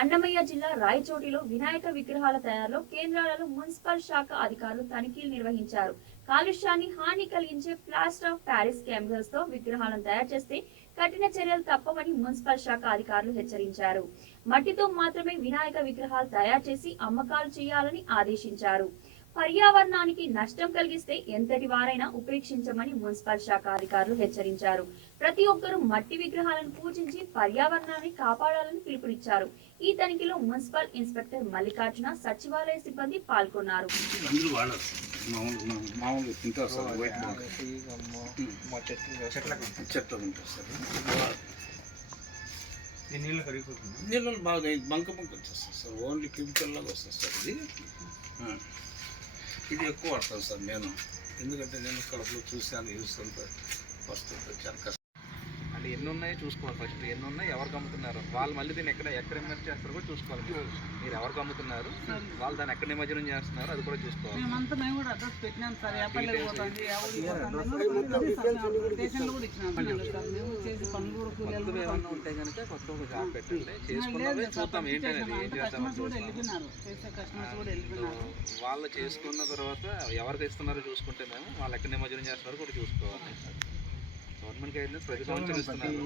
అన్నమయ్య జిల్లా రాయచోటిలో వినాయక విగ్రహాల తయారీలో కేంద్రాలలో మున్సిపల్ శాఖ అధికారులు తనిఖీలు నిర్వహించారు. కాలుష్యాన్ని హాని కలిగించే ప్లాస్టర్ ఆఫ్ ప్యారిస్ కెమికల్స్ తో విగ్రహాలను తయారు చేస్తే కఠిన చర్యలు తప్పవని మున్సిపల్ శాఖ అధికారులు హెచ్చరించారు. మట్టితో మాత్రమే వినాయక విగ్రహాలు తయారు చేసి అమ్మకాలు చేయాలని ఆదేశించారు. పర్యావరణానికి నష్టం కలిగిస్తే ఎంతటి వారైనా ఉపేక్షించమని మున్సిపల్ శాఖ అధికారులు హెచ్చరించారు. ప్రతి ఒక్కరూ మట్టి విగ్రహాలను పూజించి పర్యావరణాన్ని కాపాడాలని పిలుపునిచ్చారు. ఈ తనిఖీలో మున్సిపల్ ఇన్స్పెక్టర్ మల్లికార్జున, సచివాలయ సిబ్బంది పాల్గొన్నారు. నీళ్ళు బాగా బంక వచ్చేస్తుంది సార్, ఓన్లీ కెమికల్ లాగా వస్తుంది సార్. ఇది ఎక్కువ వాడతాను సార్ నేను, ఎందుకంటే నేను కడుపులో చూసాను, యూస్ అంతా వస్తుంది చాలా కష్టం. అంటే ఎన్ని ఉన్నాయో చూసుకోవాలి. ఫస్ట్ ఎన్ని ఉన్నాయి, ఎవరికి అమ్ముతున్నారు, వాళ్ళు మళ్ళీ దీన్ని ఎక్కడ ఇన్వెస్ట్ చేస్తారో కూడా చూసుకోవాలి. మీరు ఎవరికి అమ్ముతున్నారు, వాళ్ళు దాన్ని ఎక్కడ నిమజ్జనం చేస్తున్నారు, అది కూడా చూసుకోవాలి. మేము కూడా అడ్రస్ పెట్టినాం సార్. ఏమన్నా ఉంటే కనుక కొత్త ఒక జాబ్ పెట్టండి, చేసుకున్నదే చూద్దాం ఏంటనేది, ఏం చేస్తామో వాళ్ళు చేసుకున్న తర్వాత ఎవరికి ఇస్తున్నారో చూసుకుంటే మేము వాళ్ళు ఎక్కడ నిమజ్జనం చేస్తున్నారో కూడా చూసుకోవాలి. గవర్నమెంట్ గైడ్లైన్స్ ప్రతి సంవత్సరం ఇస్తున్నారు.